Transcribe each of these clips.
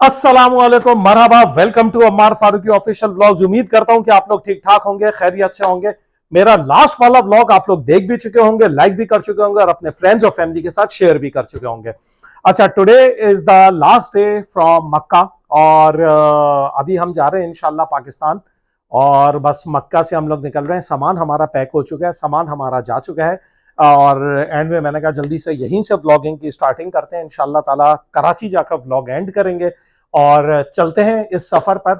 अस्सलामुअलैकुम, मरहबा, welcome to Ammar Farooqui official vlogs. उम्मीद करता हूं कि आप लोग ठीक ठाक होंगे, खैरियत से होंगे। मेरा लास्ट वाला व्लॉग आप लोग देख भी चुके होंगे, लाइक भी कर चुके होंगे और अपने फ्रेंड्स और फैमिली के साथ शेयर भी कर चुके होंगे। अच्छा, today is the last day from Mecca और अभी हम जा रहे हैं इंशाल्लाह पाकिस्तान। और बस मक्का से हम लोग निकल रहे हैं, सामान हमारा पैक हो चुका है, सामान हमारा जा चुका है। और एंड में मैंने कहा जल्दी से यहीं से व्लॉगिंग की स्टार्टिंग करते हैं। इंशाल्लाह ताला कराची जाकर व्लॉग एंड करेंगे और चलते हैं इस सफर पर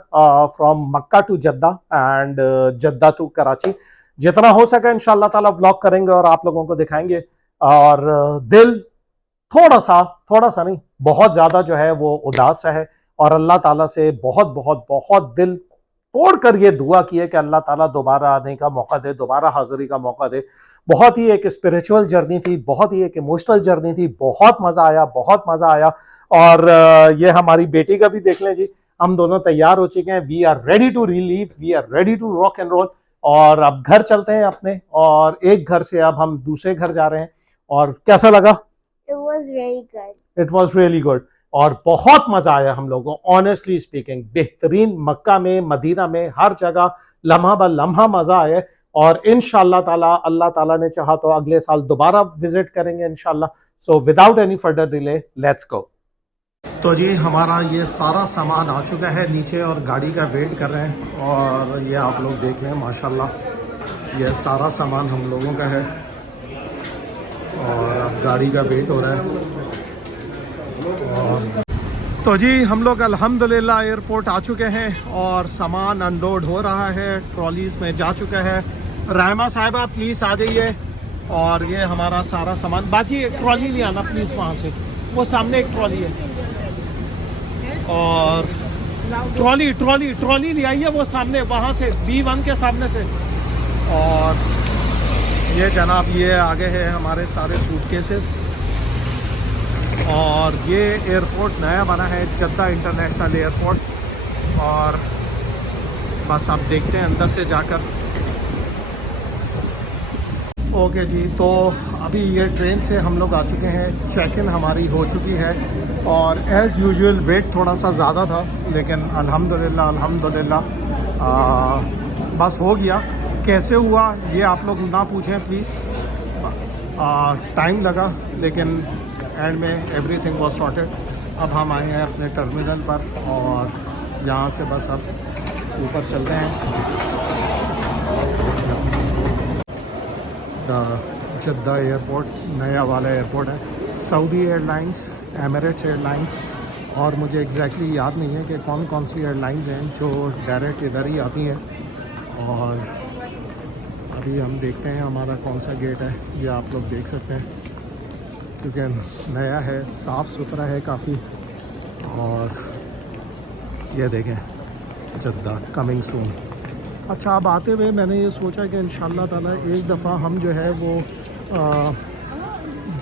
from Mecca to Jeddah and Jeddah to Karachi. जितना हो सके इंशाल्लाह ताला व्लॉग करेंगे और आप लोगों को दिखाएंगे। और दिल थोड़ा सा नहीं, बहुत ज्यादा जो है वो उदास है और अल्लाह ताला से बहुत बहुत बहुत दिल तोड़ कर ये दुआ की है कि अल्लाह ताला दोबारा आने का मौका दे, दोबारा हाजिरी का मौका दे। बहुत ही एक स्पिरिचुअल जर्नी थी, बहुत ही एक इमोशनल जर्नी थी, बहुत मजा आया, बहुत मजा आया। और ये हमारी बेटी का भी देख लें जी, हम दोनों तैयार हो चुके हैं। We are ready to relieve, we are ready to rock and roll. और अब घर चलते हैं अपने, और एक घर से अब हम दूसरे घर जा रहे हैं। और कैसा लगा? It was very good. It was really good और बहुत मजा आया हम लोगों को, ऑनेस्टली स्पीकिंग। बेहतरीन, मक्का में, मदीना में, हर जगह लम्हा ब लम्हा मजा आया। और इंशाल्लाह ताला, अल्लाह ताला ने चाहा तो अगले साल दोबारा विजिट करेंगे इंशाल्लाह। So without any further delay, let's go. तो जी हमारा ये सारा सामान आ चुका है नीचे और गाड़ी का वेट कर रहे हैं। और ये आप लोग देख लें, माशाल्लाह ये सारा सामान हम लोगों का है और अब गाड़ी का वेट हो रहा है। तो जी हम लोग अल्हम्दुलिल्लाह एयरपोर्ट आ चुके हैं और सामान अनलोड हो रहा है, ट्रॉलीज में जा चुका है। रायमा साहिबा प्लीज़ आ जाइए। और ये हमारा सारा सामान, बाजी एक ट्रॉली ले आना प्लीज़, वहाँ से वो सामने एक ट्रॉली है। और ट्रॉली ट्रॉली ट्रॉली ले आइए वो सामने, वहाँ से B1 के सामने से। और ये जनाब ये आगे है हमारे सारे सूटकेसेस। और ये एयरपोर्ट नया बना है, जद्दा इंटरनेशनल एयरपोर्ट। और बस आप देखते हैं अंदर से जाकर। ओके जी, तो अभी ये ट्रेन से हम लोग आ चुके हैं, चेक इन हमारी हो चुकी है। और एज़ यूजुअल वेट थोड़ा सा ज़्यादा था, लेकिन अल्हम्दुलिल्लाह अल्हम्दुलिल्लाह बस हो गया। कैसे हुआ ये आप लोग ना पूछें प्लीज़, टाइम लगा, लेकिन एंड में एवरीथिंग वॉज सॉर्टेड। अब हम आए हैं अपने टर्मिनल पर और यहाँ से बस अब ऊपर चलते हैं। जद्दा एयरपोर्ट नया वाला एयरपोर्ट है, सऊदी एयरलाइंस, एमिरेट्स एयरलाइंस, और मुझे एग्जैक्टली याद नहीं है कि कौन कौन सी एयरलाइंस हैं जो डायरेक्ट इधर ही आती हैं। और अभी हम देखते हैं हमारा कौन सा गेट है, ये आप लोग देख सकते हैं, क्योंकि नया है, साफ़ सुथरा है काफ़ी। और ये देखें, जद्दा कमिंग सून। अच्छा, अब आते हुए मैंने ये सोचा कि इंशाल्लाह ताला एक दफ़ा हम जो है वो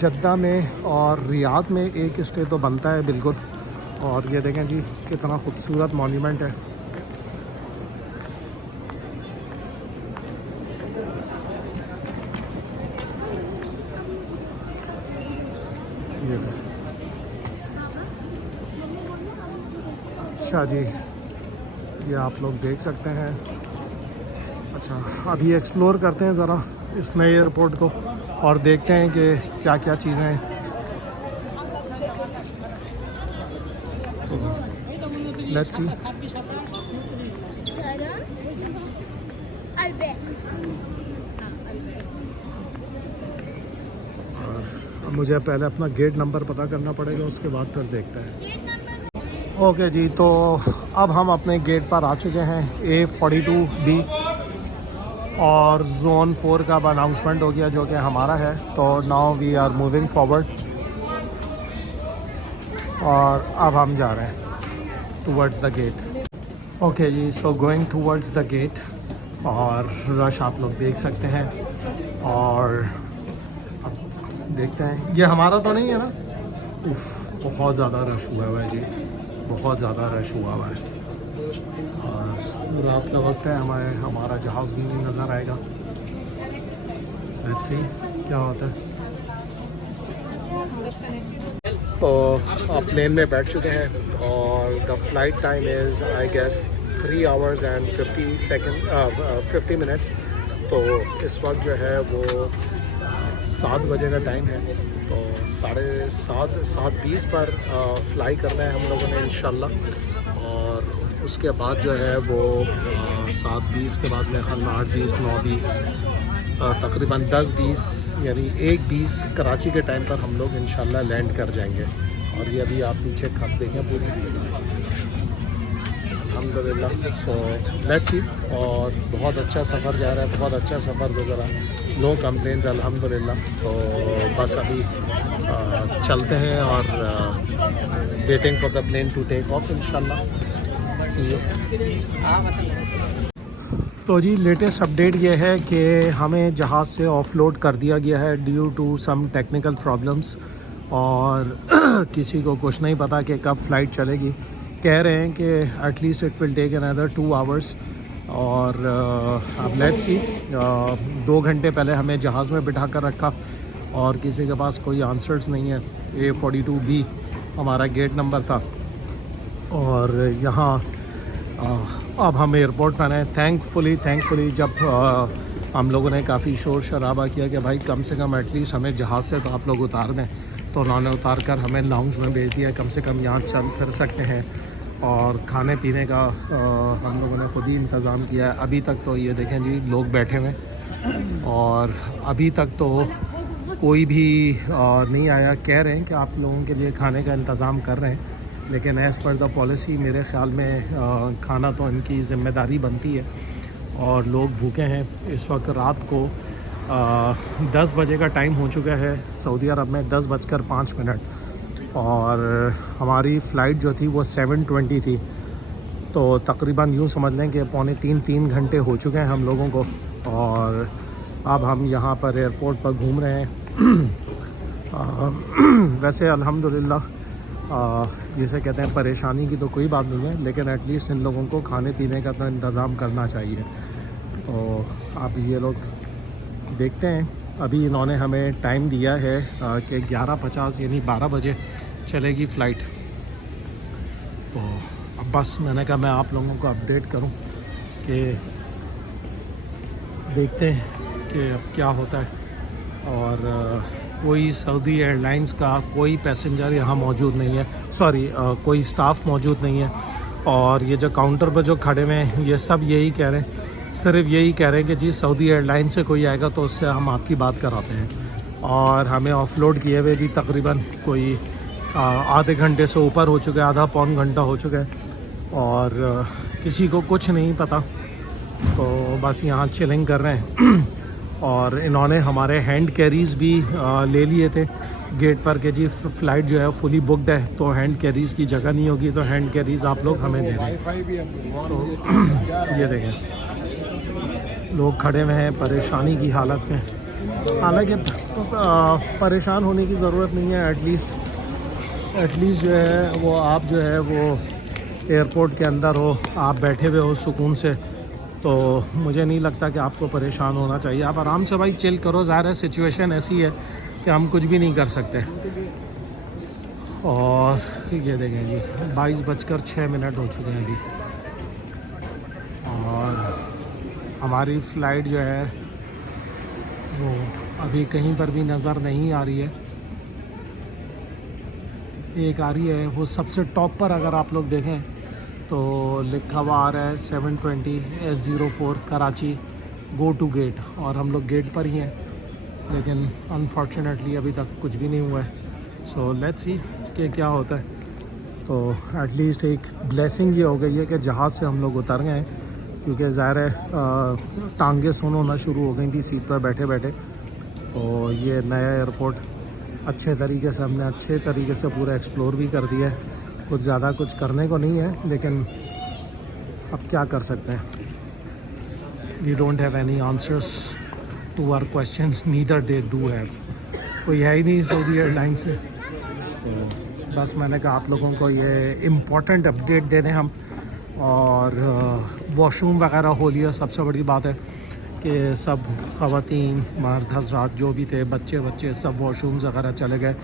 जद्दा में और रियाद में एक स्टे तो बनता है बिल्कुल। और ये देखें जी कितना खूबसूरत मॉन्यूमेंट है। ये अच्छा जी, ये आप लोग देख सकते हैं। अच्छा, अभी एक्सप्लोर करते हैं ज़रा इस नए एयरपोर्ट को और देखते हैं कि क्या क्या चीज़ें हैं। Let's see. और मुझे पहले अपना गेट नंबर पता करना पड़ेगा, उसके बाद फिर देखते हैं। ओके जी, तो अब हम अपने गेट पर आ चुके हैं, A42B। और जोन 4 का अनाउंसमेंट हो गया जो कि हमारा है। तो now we are moving forward और अब हम जा रहे हैं टूवर्ड्स द गेट। ओके जी, so going towards the gate. और रश आप लोग देख सकते हैं। और अब देखते हैं, ये हमारा तो नहीं है ना? उफ, बहुत ज़्यादा रश हुआ हुआ है जी, बहुत ज़्यादा रश हुआ हुआ है। और रात का वक्त है, हमारा जहाज़ भी नहीं नज़र आएगा। लेट्स सी क्या होता है। तो आप प्लेन में बैठ चुके हैं और The flight time is, I guess, 3 hours and 50 minutes. तो इस वक्त जो है वो 7 बजे का टाइम है, तो 7:20 पर फ्लाई करना है हम लोगों ने इंशाल्लाह। और उसके बाद जो है वो 7:20 के बाद मेरे ख्याल में 8:20, 9:20, तकरीबन 10:20 यानी 1:20 कराची के टाइम पर हम लोग इंशाल्लाह लैंड कर जाएंगे। और ये अभी आप पीछे खत देखें पूरी, अल्हम्दुलिल्लाह। So let's see. और बहुत अच्छा सफ़र जा रहा है, बहुत अच्छा सफ़र गुजरा, नो कंप्लेंट्स अल्हम्दुलिल्लाह। तो बस अभी चलते हैं और waiting for the plane to take off इंशाल्लाह। See you. तो जी लेटेस्ट अपडेट ये है कि हमें जहाज़ से ऑफलोड कर दिया गया है due to some technical problems. और किसी को कुछ नहीं पता कि कब फ़्लाइट चलेगी। कह रहे हैं कि at least it will take another 2 hours. और अब लेट्स सी। 2 घंटे पहले हमें जहाज़ में बिठा कर रखा और किसी के पास कोई आंसर्स नहीं है। A42B हमारा गेट नंबर था और यहाँ अब हम एयरपोर्ट पर हैं। थैंकफुली जब हम लोगों ने काफ़ी शोर शराबा किया कि भाई कम से कम एटलीस्ट हमें जहाज़ से तो आप लोग उतार दें, तो उन्होंने उतार कर हमें लाउंज में भेज दिया। कम से कम यहाँ चल फिर सकते हैं और खाने पीने का हम लोगों ने ख़ुद ही इंतज़ाम किया है। अभी तक तो ये देखें जी लोग बैठे हुए और अभी तक तो कोई भी नहीं आया। कह रहे हैं कि आप लोगों के लिए खाने का इंतज़ाम कर रहे हैं, लेकिन एज़ पर द पॉलिसी मेरे ख़्याल में खाना तो इनकी ज़िम्मेदारी बनती है। और लोग भूखे हैं। इस वक्त रात को 10 बजे का टाइम हो चुका है सऊदी अरब में, 10:05 और हमारी फ़्लाइट जो थी वो 7:20 थी। तो तकरीबन यूँ समझ लें कि पौने 3 घंटे हो चुके हैं हम लोगों को। और अब हम यहाँ पर एयरपोर्ट पर घूम रहे हैं। वैसे अल्हम्दुलिल्लाह जिसे कहते हैं परेशानी की तो कोई बात नहीं है, लेकिन एटलीस्ट इन लोगों को खाने पीने का तो इंतज़ाम करना चाहिए। तो अब ये लोग देखते हैं। अभी इन्होंने हमें टाइम दिया है कि 11:50 यानी 12 बजे चलेगी फ़्लाइट। तो अब बस मैंने कहा मैं आप लोगों को अपडेट करूं कि देखते हैं कि अब क्या होता है। और कोई सऊदी एयरलाइंस का कोई पैसेंजर यहाँ मौजूद नहीं है, कोई स्टाफ मौजूद नहीं है। और ये जो काउंटर पर जो खड़े हुए हैं ये सब यही कह रहे हैं, सिर्फ यही कह रहे हैं कि जी सऊदी एयरलाइन से कोई आएगा तो उससे हम आपकी बात कराते हैं। और हमें ऑफलोड किए हुए भी तकरीबन कोई आधे घंटे से ऊपर हो चुका है, आधा पौन घंटा हो चुका है और किसी को कुछ नहीं पता। तो बस यहाँ चिलिंग कर रहे हैं। और इन्होंने हमारे हैंड कैरीज़ भी ले लिए थे गेट पर कि जी फ़्लाइट जो है फुली बुकड है, तो हैंड कैरीज़ की जगह नहीं होगी, तो हैंड कैरीज़ आप लोग हमें दे दें। तो ये देखें लोग खड़े हुए हैं परेशानी की हालत में। हालांकि परेशान होने की ज़रूरत नहीं है। एटलीस्ट जो है वो आप जो है वो एयरपोर्ट के अंदर हो, आप बैठे हुए हो सुकून से, तो मुझे नहीं लगता कि आपको परेशान होना चाहिए। आप आराम से भाई चिल करो। ज़ाहिर है सिचुएशन ऐसी है कि हम कुछ भी नहीं कर सकते। और ये देखें जी 22:06 हो चुके हैं अभी। और हमारी फ़्लाइट जो है वो अभी कहीं पर भी नज़र नहीं आ रही है। एक आ रही है वो सबसे टॉप पर, अगर आप लोग देखें तो लिखा हुआ आ रहा है 720 S04 Karachi go to get. और हम लोग गेट पर ही हैं, लेकिन अनफॉर्चुनेटली अभी तक कुछ भी नहीं हुआ है। सो लेट्स सी कि क्या होता है। तो एटलीस्ट एक ब्लेसिंग ये हो गई है कि जहाज़ से हम लोग उतर गए हैं, क्योंकि ज़ाहिर है टांगें सुन होना शुरू हो गई थी सीट पर बैठे बैठे। तो ये नया एयरपोर्ट अच्छे तरीके से हमने अच्छे तरीके से पूरा एक्सप्लोर भी कर दिया है। कुछ ज़्यादा कुछ करने को नहीं है, लेकिन अब क्या कर सकते हैं। We don't have any answers to our questions, neither they do have. कोई है ही नहीं सऊदी एयरलाइन से। तो बस मैंने कहा आप लोगों को ये इम्पोर्टेंट अपडेट दे दें हम। और वॉशरूम वगैरह हो लिया, सबसे बड़ी बात है कि सब ख़वातीन मर्द हज़रात जो भी थे, बच्चे सब वॉशरूम्स वगैरह चले गए।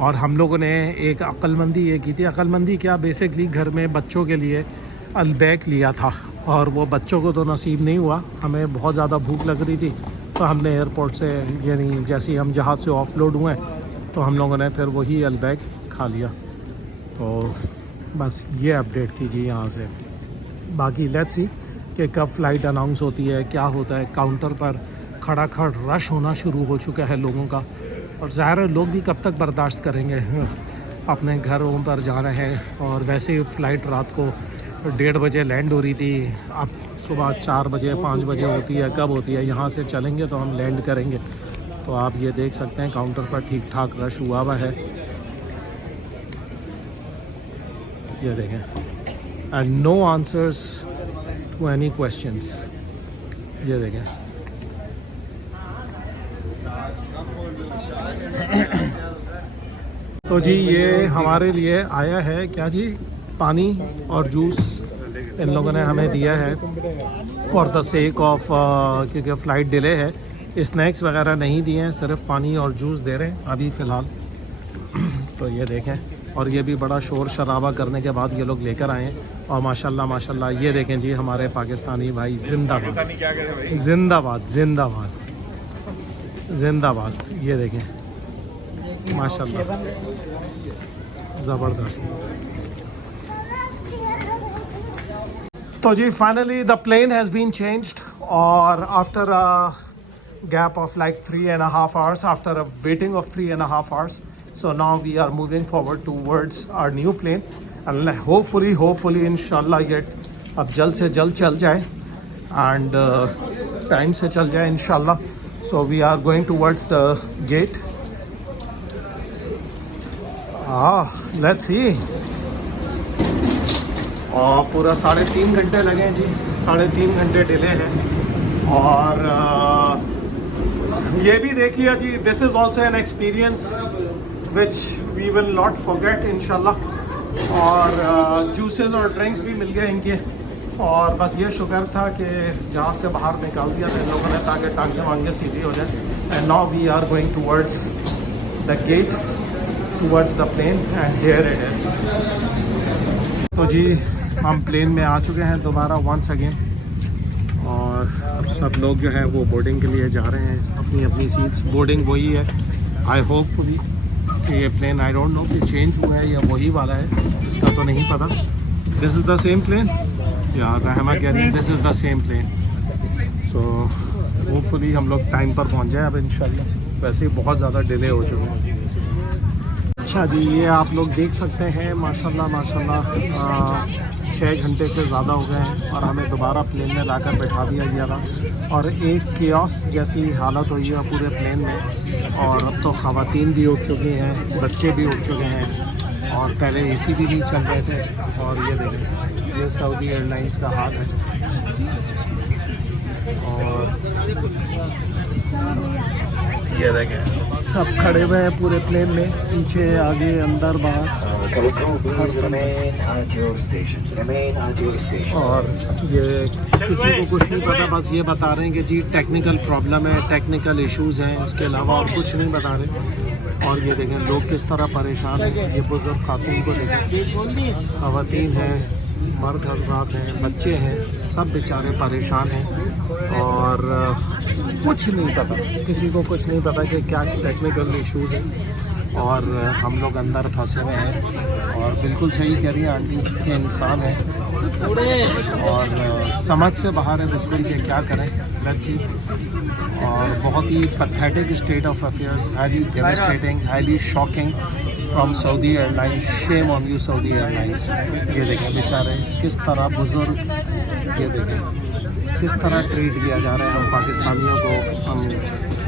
और हम लोगों ने एक अक्लमंदी ये की थी, अक्लमंदी क्या, बेसिकली घर में बच्चों के लिए अलबैक लिया था और वो बच्चों को तो नसीब नहीं हुआ। हमें बहुत ज़्यादा भूख लग रही थी तो हमने एयरपोर्ट से, यानी जैसे ही हम जहाज़ से ऑफलोड हुए तो हम लोगों ने फिर वही अलबैक खा लिया। तो बस ये अपडेट थी जी यहाँ से। बाकी लेट्स सी कि कब फ़्लाइट अनाउंस होती है, क्या होता है। काउंटर पर खड़ा खड़ रश होना शुरू हो चुका है लोगों का, और ज़ाहिर है लोग भी कब तक बर्दाश्त करेंगे, अपने घरों पर जा रहे हैं। और वैसे ही फ़्लाइट रात को 1:30 बजे लैंड हो रही थी, अब सुबह 4 बजे 5 बजे होती है, कब होती है। यहाँ से चलेंगे तो हम लैंड करेंगे। तो आप ये देख सकते हैं काउंटर पर ठीक ठाक रश हुआ हुआ है, ये देखें। And no answers to any questions, ये देखें। तो जी ये हमारे लिए आया है क्या जी, पानी और जूस इन लोगों ने हमें दिया है फॉर द सेक ऑफ, क्योंकि फ़्लाइट डिले है। स्नैक्स वगैरह नहीं दिए हैं, सिर्फ पानी और जूस दे रहे हैं अभी फ़िलहाल। तो ये देखें, और ये भी बड़ा शोर शराबा करने के बाद ये लोग लेकर आए हैं। और माशाल्लाह माशाल्लाह ये देखें जी, हमारे पाकिस्तानी भाई जिंदाबाद जिंदाबाद जिंदाबाद जिंदाबाद, ये देखें माशाल्लाह ज़बरदस्त। तो जी finally the plane has been changed, और after a gap of like 3.5 hours, after a waiting of 3.5 hours, so now we are moving forward towards our new plane, and hopefully inshallah ये अब जल्द से जल्द चल जाए and टाइम से चल जाए inshallah. So we are going towards the gate. Let's see. और पूरा 3.5 घंटे लगे हैं जी, 3.5 घंटे डिले है। और ये भी देखिए जी, this is also an experience which we will not forget इंशाल्लाह। और जूसेस और ड्रिंक्स भी मिल गए इनके, और बस ये शुक्र था कि जहाज़ से बाहर निकाल दिया था इन लोगों ने ताकि टांगे वांगे सीधी हो जाए। And now we are going towards the gate, towards the plane, and here it is. तो जी हम प्लेन में आ चुके हैं दोबारा वंस अगेन, और अब सब लोग जो है वो बोर्डिंग के लिए जा रहे हैं अपनी अपनी सीट्स। बोर्डिंग वही है, आई होपफुली कि ये प्लेन, आई डोंट नो कि चेंज हुआ है या वही वाला है, इसका तो नहीं पता। This is the same plane, या रहमा कह रही है this is the same plane. So hopefully हम लोग टाइम पर पहुंच जाए अब इंशाल्लाह, वैसे ही बहुत ज़्यादा डिले हो चुके हैं। अच्छा जी ये आप लोग देख सकते हैं माशाल्लाह माशाल्लाह 6 घंटे से ज़्यादा हो गए हैं, और हमें दोबारा प्लेन में लाकर बैठा दिया गया था, और एक कियोस जैसी हालत हुई है पूरे प्लेन में। और अब तो ख़वातीन भी उठ चुकी हैं, बच्चे भी उठ चुके हैं, और पहले एसी भी नहीं चल रहे थे। और ये देखें, ये सऊदी एयरलाइंस का हाल है। और ये देखें सब खड़े हुए हैं पूरे प्लेन में, पीछे आगे अंदर बाहर हर और ये किसी को कुछ नहीं पता, बस ये बता रहे हैं कि जी टेक्निकल प्रॉब्लम है, टेक्निकल इश्यूज़ हैं, इसके अलावा और कुछ नहीं बता रहे। और ये देखें लोग किस तरह परेशान हैं, ये बुजुर्ग खातून को देखें, ख़वातीन हैं, मर्द हज़रात हैं, बच्चे हैं, सब बेचारे परेशान हैं। और कुछ नहीं पता, किसी को कुछ नहीं पता कि क्या टेक्निकल इश्यूज़ हैं, और हम लोग अंदर फंसे हुए हैं। और बिल्कुल सही कह रही है आंटी कि इंसान है और समझ से बाहर है बिल्कुल कि क्या करें, लेट्स सी। और बहुत ही pathetic state of affairs, highly devastating, highly shocking from Saudi Airlines. Shame on you Saudi Airlines. ये देखें बेचारे किस तरह बुज़ुर्ग, ये देखें किस तरह ट्रीट किया जा रहा है हम पाकिस्तानियों को। हम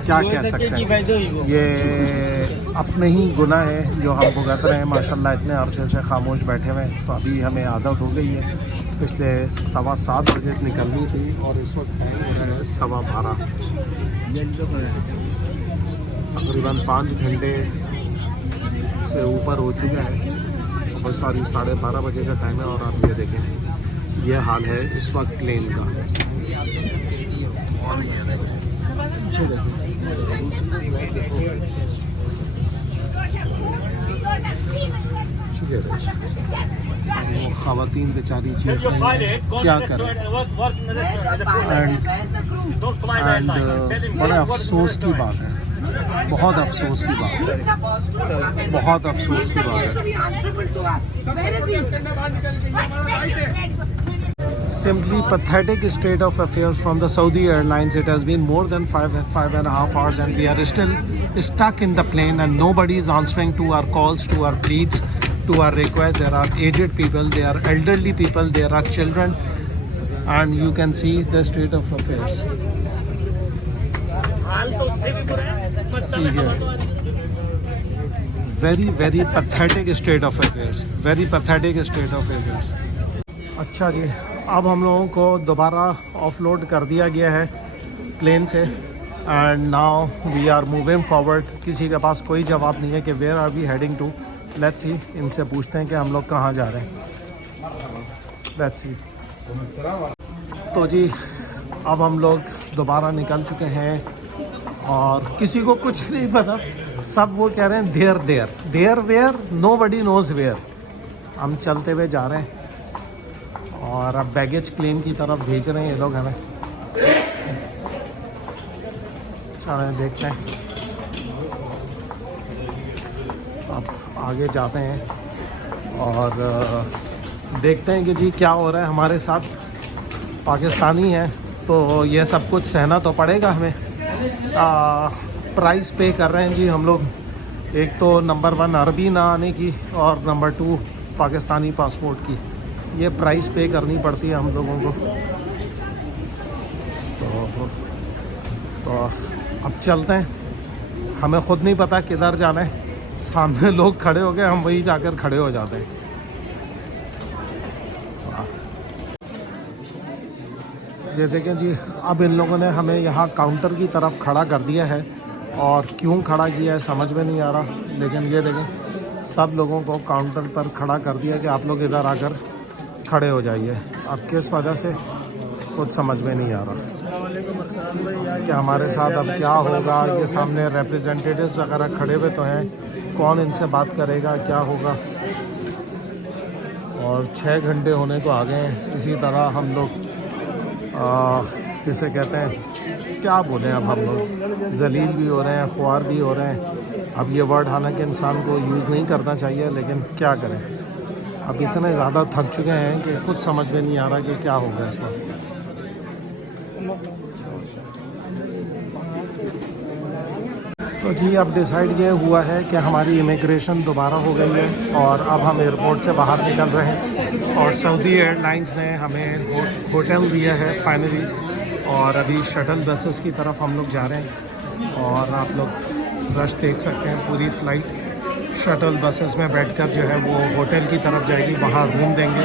क्या कह सकते हैं, ये अपने ही गुनाह है जो हम भुगत रहे हैं। माशाल्लाह इतने अरसे से खामोश बैठे हुए हैं, तो अभी हमें आदत हो गई है। पिछले 7:15 बजे निकलनी थी और इस वक्त है 12:15, तकरीबन 5 घंटे से ऊपर हो चुके हैं। और सॉरी 12:30 बजे का टाइम है। और आप ये देखें ये हाल है इस वक्त प्लेन का। और ये देखें ये देखिए वो ख़वातीन बेचारी चीख रही हैं, क्या करें। एंड बड़े अफसोस की बात है, बहुत अफसोस की बात है, बहुत अफसोस की बात है। Simply pathetic state of affairs from the Saudi Airlines. It has been more than five and a half hours and we are still stuck in the plane and nobody is answering to our calls, to our pleads, to our requests. There are aged people, there are elderly people, there are children, and you can see the state of affairs. See here. Very, very pathetic state of affairs. Very pathetic state of affairs. अच्छा जी, अब हम लोगों को दोबारा offload कर दिया गया है प्लेन से and now we are moving forward. किसी के पास कोई जवाब नहीं है कि where are we heading to. Let's see, इनसे पूछते हैं कि हम लोग कहाँ जा रहे हैं। Let's see. तो जी अब हम लोग दोबारा निकल चुके हैं और किसी को कुछ नहीं पता, सब वो कह रहे हैं there there there where, nobody knows where. हम चलते हुए जा रहे हैं और अब बैगेज क्लेम की तरफ भेज रहे हैं ये लोग हमें। चलें देखते हैं, अब आगे जाते हैं और देखते हैं कि जी क्या हो रहा है हमारे साथ। पाकिस्तानी है तो ये सब कुछ सहना तो पड़ेगा हमें। प्राइस पे कर रहे हैं जी हम लोग, एक तो नंबर 1 अरबी ना आने की और नंबर 2 पाकिस्तानी पासपोर्ट की। ये प्राइस पे करनी पड़ती है हम लोगों को। तो अब चलते हैं, हमें ख़ुद नहीं पता किधर जाना है। सामने लोग खड़े हो गए, हम वहीं जाकर खड़े हो जाते हैं। ये देखें जी, अब इन लोगों ने हमें यहाँ काउंटर की तरफ खड़ा कर दिया है और क्यों खड़ा किया है समझ में नहीं आ रहा, लेकिन ये देखें सब लोगों को काउंटर पर खड़ा कर दिया कि आप लोग इधर आकर खड़े हो जाइए। अब किस वजह से कुछ समझ में नहीं आ रहा कि हमारे साथ अब क्या होगा। ये सामने रिप्रेजेंटेटिव्स वगैरह खड़े हुए तो हैं, कौन इनसे बात करेगा, क्या होगा। और 6 घंटे होने को आ गए हैं। इसी तरह हम लोग जिसे कहते हैं क्या बोलें, अब हम लोग जलील भी हो रहे हैं, ख्वार भी हो रहे हैं। अब ये वर्ड हालांकि इंसान को यूज़ नहीं करना चाहिए, लेकिन क्या करें, अब इतने ज़्यादा थक चुके हैं कि कुछ समझ में नहीं आ रहा कि क्या होगा इस वक्त। तो जी अब डिसाइड ये हुआ है कि हमारी इमिग्रेशन दोबारा हो गई है और अब हम एयरपोर्ट से बाहर निकल रहे हैं और सऊदी एयरलाइंस ने हमें होटल दिया है फाइनली। और अभी शटल बसेस की तरफ हम लोग जा रहे हैं और आप लोग रश देख सकते हैं। पूरी फ़्लाइट शटल बसेस में बैठकर जो है वो होटल की तरफ जाएगी, वहाँ रूम देंगे।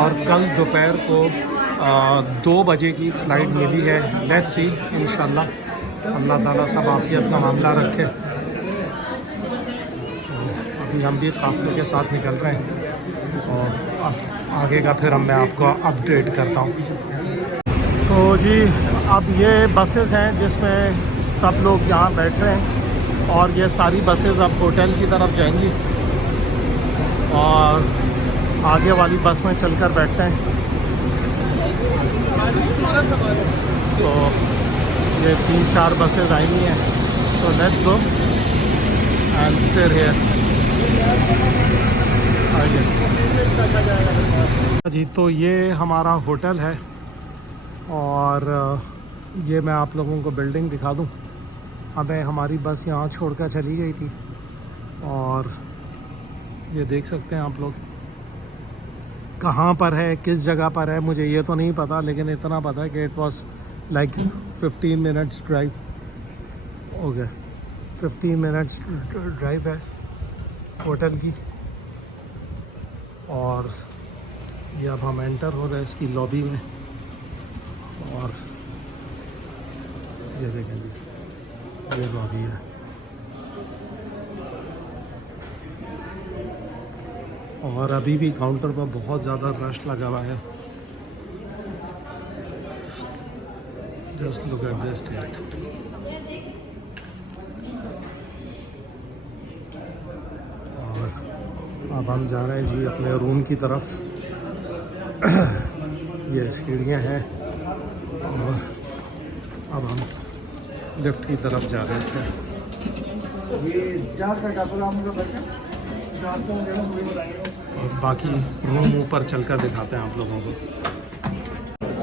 और कल दोपहर को 2 बजे की फ़्लाइट मिली है। लेट्स सी, इंशाल्लाह अल्लाह ताला सब आफियत का मामला रखे। अभी हम भी काफ़िले के साथ निकल रहे हैं और अब आगे का फिर मैं आपको अपडेट करता हूँ। तो जी अब ये बसेस हैं जिसमें सब लोग यहाँ बैठ रहे हैं और ये सारी बसेस अब होटल की तरफ जाएंगी और आगे वाली बस में चलकर बैठते हैं। तो ये 3-4 बसेस आएंगी हैं। So let's go and sit here. जी तो ये हमारा होटल है और ये मैं आप लोगों को बिल्डिंग दिखा दूं। हमें हमारी बस यहाँ छोड़कर चली गई थी और ये देख सकते हैं आप लोग कहाँ पर है, किस जगह पर है, मुझे ये तो नहीं पता, लेकिन इतना पता है कि it was like 15 minutes drive हो गया। 15 मिनट्स ड्राइव है होटल की। और ये अब हम एंटर हो रहे हैं इसकी लॉबी में और ये देखें जी, ये लॉबी है। और अभी भी काउंटर पर बहुत ज़्यादा रश लगा हुआ है। Just look at this state. और अब हम जा रहे हैं जी अपने रूम की तरफ। ये सीढ़ियाँ हैं और अब हम लिफ्ट की तरफ जा रहे थे। और बाकी रूम ऊपर चलकर दिखाते हैं आप लोगों को।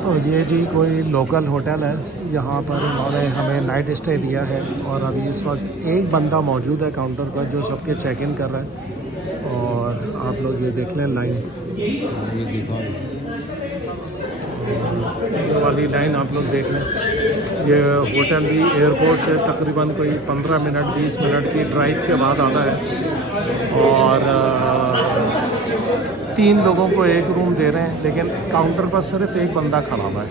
तो ये जी कोई लोकल होटल है, यहाँ पर इन्होंने हमें नाइट स्टे दिया है और अभी इस वक्त एक बंदा मौजूद है काउंटर पर जो सबके चेक इन कर रहा है। और आप लोग ये देख लें लाइन, ये वाली लाइन आप लोग देख लें। ये होटल भी एयरपोर्ट से तकरीबन कोई 15 मिनट 20 मिनट की ड्राइव के बाद आता है। और 3 लोगों को एक रूम दे रहे हैं, लेकिन काउंटर पर सिर्फ एक बंदा खड़ा हुआ है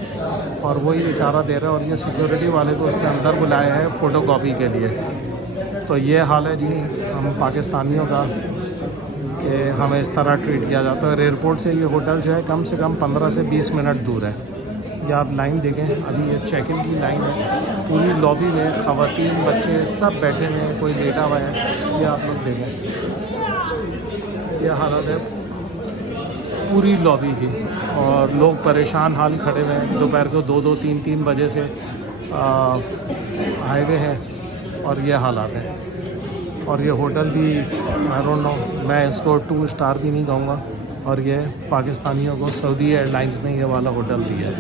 और वही बेचारा दे रहा है। और ये सिक्योरिटी वाले को उसने अंदर बुलाया है फ़ोटोकॉपी के लिए। तो ये हाल है जी हम पाकिस्तानियों का कि हमें इस तरह ट्रीट किया जाता है। और एयरपोर्ट से ये होटल जो है कम से कम 15 से 20 मिनट दूर है। ये आप लाइन देखें, अभी ये चेक इन की लाइन है। पूरी लॉबी में ख़वातीन बच्चे सब बैठे हुए हैं, कोई लेटा हुआ है। ये आप लोग देखें, ये हालत है पूरी लॉबी की। और लोग परेशान हाल खड़े हुए हैं। दोपहर को 2-2 3-3 बजे से आए हुए हैं और ये हालात है। और ये होटल भी आई डोंट नो, मैं इसको 2 स्टार भी नहीं कहूँगा। और ये पाकिस्तानियों को सऊदी एयरलाइंस ने ये वाला होटल दिया है।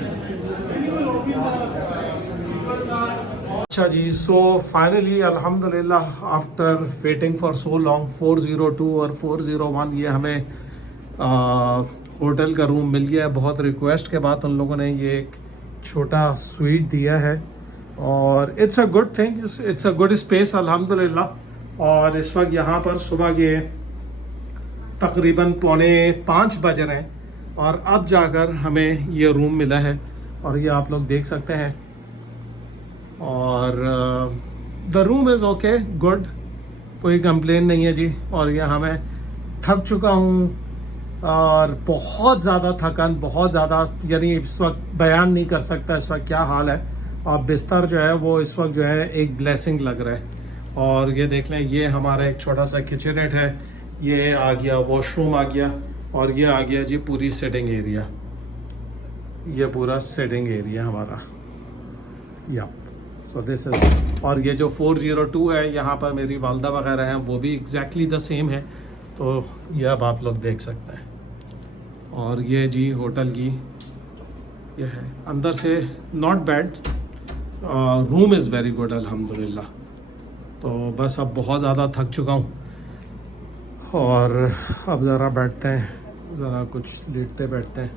अच्छा जी, सो फाइनली अल्हम्दुलिल्लाह after waiting for so long 402 और 401 ये हमें होटल का रूम मिल गया है। बहुत रिक्वेस्ट के बाद उन लोगों ने ये एक छोटा स्वीट दिया है और it's a good thing, it's a good space अल्हम्दुलिल्लाह। और इस वक्त यहाँ पर सुबह के तकरीबन 4:45 बज रहे हैं और अब जाकर हमें ये रूम मिला है और ये आप लोग देख सकते हैं। और the room is okay, good, कोई कंप्लेन नहीं है जी। और ये हमें थक चुका हूँ और बहुत ज़्यादा थकान, बहुत ज़्यादा, यानी इस वक्त बयान नहीं कर सकता इस वक्त क्या हाल है। और बिस्तर जो है वो इस वक्त जो है एक ब्लेसिंग लग रहा है। और ये देख लें, ये हमारा एक छोटा सा किचनेट है, ये आ गया वॉशरूम आ गया और ये आ गया जी पूरी सिटिंग एरिया। ये पूरा सिटिंग एरिया हमारा, या सो दिस इज। और ये जो 402 है, यहाँ पर मेरी वालदा वगैरह हैं, वो भी एग्जैक्टली द सेम है। तो ये अब आप लोग देख सकते हैं। और ये जी होटल की ये है, अंदर से not bad, room is very good अल्हम्दुलिल्लाह। तो बस अब बहुत ज़्यादा थक चुका हूँ और अब ज़रा बैठते हैं, ज़रा कुछ लेटते बैठते हैं।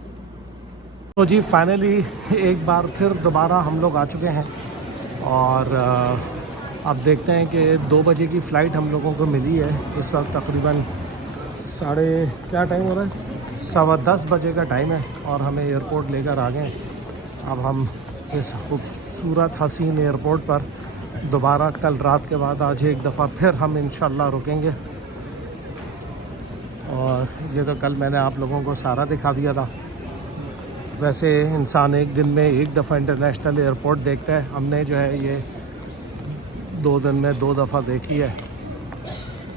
तो जी फाइनली एक बार फिर दोबारा हम लोग आ चुके हैं और अब देखते हैं कि 2 बजे की फ़्लाइट हम लोगों को मिली है। इस वक्त तकरीबन क्या टाइम हो रहा है, 10:15 बजे का टाइम है और हमें एयरपोर्ट लेकर आ गए। अब हम इस खूबसूरत हसीन एयरपोर्ट पर दोबारा कल रात के बाद आज एक दफ़ा फिर हम इंशाल्लाह रुकेंगे। और ये तो कल मैंने आप लोगों को सारा दिखा दिया था। वैसे इंसान एक दिन में एक दफ़ा इंटरनेशनल एयरपोर्ट देखता है, हमने जो है ये 2 दिन में 2 दफ़ा देख लिया है।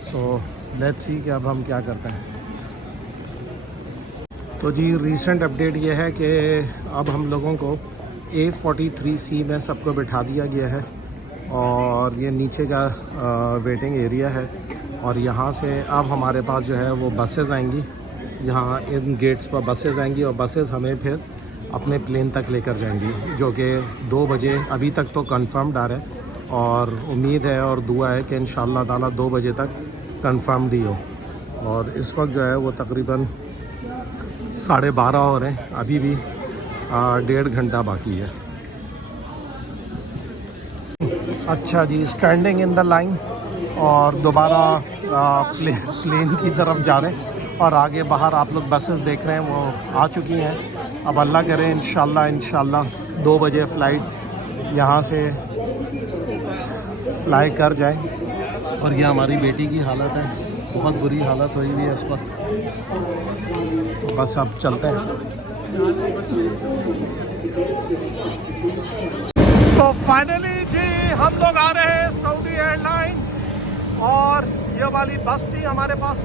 सो लेट्स सी कि अब हम क्या करते हैं। तो जी रीसेंट अपडेट ये है कि अब हम लोगों को A43C में सबको बिठा दिया गया है और ये नीचे का वेटिंग एरिया है। और यहाँ से अब हमारे पास जो है वो बसेस आएंगी, यहाँ इन गेट्स पर बसेस आएंगी और बसेस हमें फिर अपने प्लेन तक लेकर जाएंगी, जो कि 2 बजे अभी तक तो कंफर्म्ड आ रहा है। और उम्मीद है और दुआ है कि इंशाअल्लाह ताला 2 बजे तक कंफर्म्ड ही हो। और इस वक्त जो है वो तकरीबन 12:30 हो रहे हैं, अभी भी 1.5 घंटा बाकी है। अच्छा जी, स्टैंडिंग इन द लाइन और दोबारा प्लेन की तरफ जा रहे हैं। और आगे बाहर आप लोग बसेस देख रहे हैं वो आ चुकी हैं। अब अल्लाह करे इंशाल्लाह 2 बजे फ़्लाइट यहाँ से फ्लाई कर जाए। और ये हमारी बेटी की हालत है, बहुत बुरी हालत हुई हुई है इस पर। तो बस अब चलते हैं। तो फाइनली जी हम लोग आ रहे हैं सऊदी एयरलाइन और ये वाली बस थी हमारे पास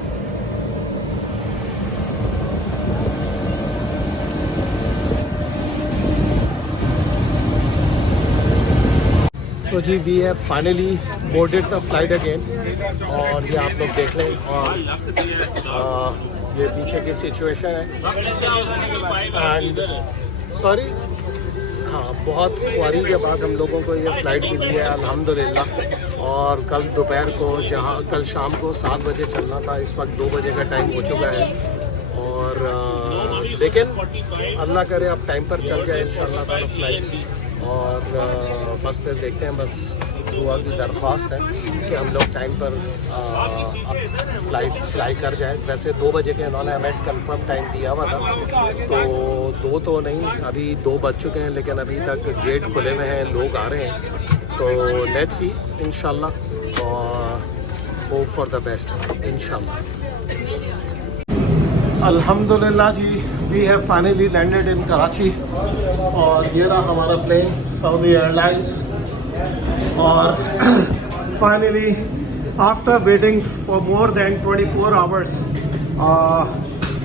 तो जी we have finally boarded the flight again और ये आप लोग देख लें और ये पीछे की सिचुएशन है एंड सॉरी हाँ बहुत ख्वारी के बाद हम लोगों को ये फ़्लाइट मिली है अल्हम्दुलिल्लाह। और कल दोपहर को जहाँ कल शाम को 7 बजे चलना था, इस वक्त 2 बजे का टाइम हो चुका है और लेकिन अल्लाह करे अब टाइम पर चल जाए इंशाअल्लाह ताला फ़्लाइट। और बस फिर देखते हैं, बस दुआ की दरख्वास्त है कि हम लोग टाइम पर फ्लाई कर जाए। वैसे 2 बजे के इन्होंने हमें कंफर्म टाइम दिया हुआ था, तो 2 तो नहीं अभी 2 बज चुके हैं, लेकिन अभी तक गेट खुले हुए हैं, लोग आ रहे हैं। तो लेट्स सी इंशाल्लाह और होप फॉर द बेस्ट इंशाल्लाह। अल्हम्दुलिल्लाह जी we have finally landed in Karachi और ये रहा हमारा प्लेन सऊदी एयरलाइंस। और finally after waiting for more than 24 hours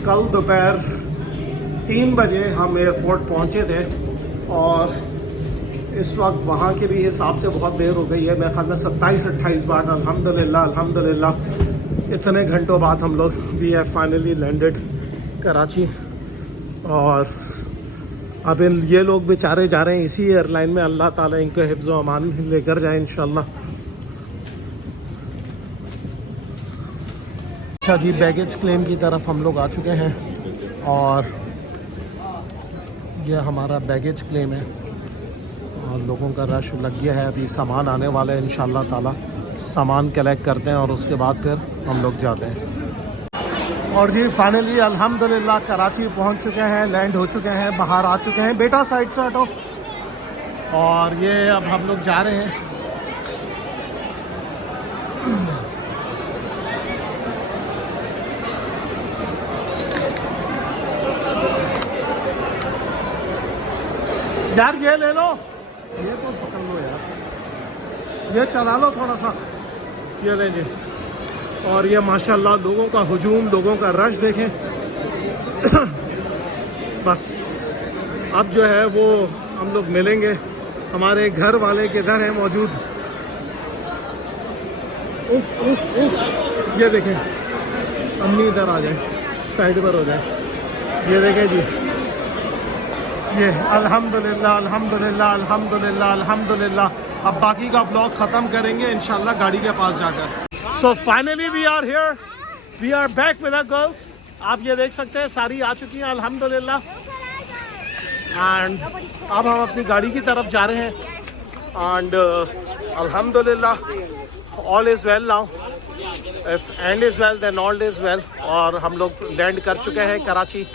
कल दोपहर 3 बजे हम एयरपोर्ट पहुंचे थे और इस वक्त वहाँ के भी हिसाब से बहुत देर हो गई है। मेरे ख्याल में 27-28 बार अल्हम्दुलिल्लाह इतने घंटों बाद हम लोग we have finally landed Karachi. और अब ये लोग बेचारे जा रहे हैं इसी एयरलाइन में, अल्लाह ताला इनको हिफ्ज़ व अमान लेकर जाए इंशाल्लाह। अच्छा जी बैगेज क्लेम की तरफ हम लोग आ चुके हैं और यह हमारा बैगेज क्लेम है और लोगों का रश लग गया है। अभी सामान आने वाला है इंशाल्लाह ताला, सामान कलेक्ट करते हैं और उसके बाद फिर हम लोग जाते हैं। और जी फाइनली अल्हम्दुलिल्लाह कराची पहुंच चुके हैं, लैंड हो चुके हैं, बाहर आ चुके हैं। बेटा साइड से हटो। और ये अब हम लोग जा रहे हैं यार, ये ले लो, ये तो पकड़ लो यार, ये चला लो थोड़ा सा, ये ले जी। और ये माशाल्लाह लोगों का हुजूम, लोगों का रश देखें। बस अब जो है वो हम लोग मिलेंगे। हमारे घर वाले किधर हैं मौजूद? उफ उफ उफ, ये देखें, अम्मी इधर आ जाए, साइड पर हो जाए। ये देखें जी, ये अल्हम्दुलिल्लाह अल्हम्दुलिल्लाह अल्हम्दुलिल्लाह अल्हम्दुलिल्लाह। अब बाकी का ब्लॉग ख़त्म करेंगे इंशाल्लाह गाड़ी के पास जाकर। So finally we are here, we are back with our girls. आप ये देख सकते हैं सारी आ चुकी हैं अल्हम्दुलिल्लाह। एंड अब हम अपनी गाड़ी की तरफ जा रहे हैं एंड अल्हम्दुलिल्लाह all is well now. If end is well then all is well. और हम लोग लैंड कर चुके हैं कराची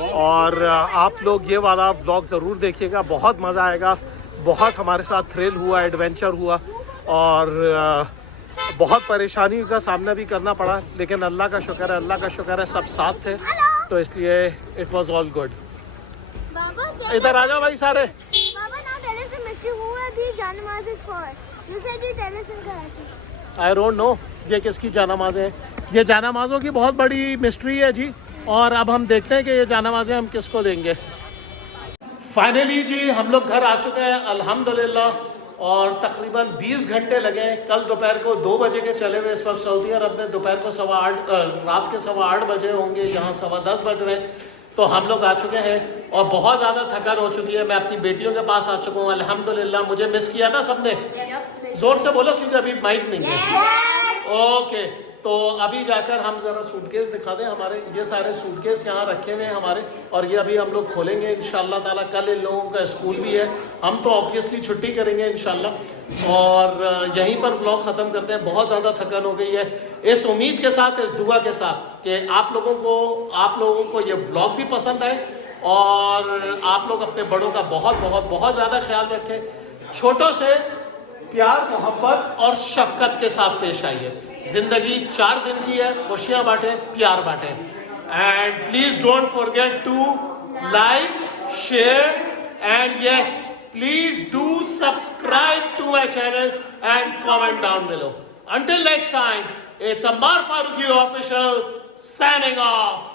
और आप लोग ये वाला ब्लॉग ज़रूर देखिएगा, बहुत मज़ा आएगा। बहुत हमारे साथ थ्रिल हुआ, एडवेंचर हुआ और बहुत परेशानी का सामना भी करना पड़ा, लेकिन अल्लाह का शुक्र है, अल्लाह का शुक्र है सब साथ थे, तो इसलिए इट वाज ऑल गुड। इधर आ जाओ भाई सारे। आई डोंट नो ये किसकी जानामाज़ है। ये जानामाज़ों की बहुत बड़ी मिस्ट्री है जी, और अब हम देखते हैं कि ये जानामाज़ें हम किसको देंगे। फाइनली जी हम लोग घर आ चुके हैं अल्हम्दुलिल्लाह और तकरीबन 20 घंटे लगे। कल दोपहर को 2 बजे के चले हुए, इस वक्त सऊदी अरब में दोपहर को रात के 8:15 बजे होंगे, यहाँ 10:15 बज रहे हैं। तो हम लोग आ चुके हैं और बहुत ज़्यादा थकान हो चुकी है। मैं अपनी बेटियों के पास आ चुका हूँ अल्हम्दुलिल्लाह। मुझे मिस किया था सबने? ज़ोर से बोलो क्योंकि अभी माइक नहीं है। ओके, तो अभी जाकर हम ज़रा सूटकेस दिखा दें हमारे। ये सारे सूटकेस यहाँ रखे हुए हैं हमारे और ये अभी हम लोग खोलेंगे इंशाल्लाह ताला। कल इन लोगों का स्कूल भी है, हम तो ऑब्वियसली छुट्टी करेंगे इंशाल्लाह। और यहीं पर व्लॉग ख़त्म करते हैं। बहुत ज़्यादा थकान हो गई है। इस उम्मीद के साथ, इस दुआ के साथ कि आप लोगों को ये व्लॉग भी पसंद आए और आप लोग अपने बड़ों का बहुत ज़्यादा ख्याल रखें। छोटों से प्यार, मोहब्बत और शफकत के साथ पेश आइए। ज़िंदगी 4 दिन की है, खुशियाँ बांटें, प्यार बांटें। And please don't forget to like, share and yes please do subscribe to my channel and comment down below. Until next time, it's Ammar Farooqi Official signing off.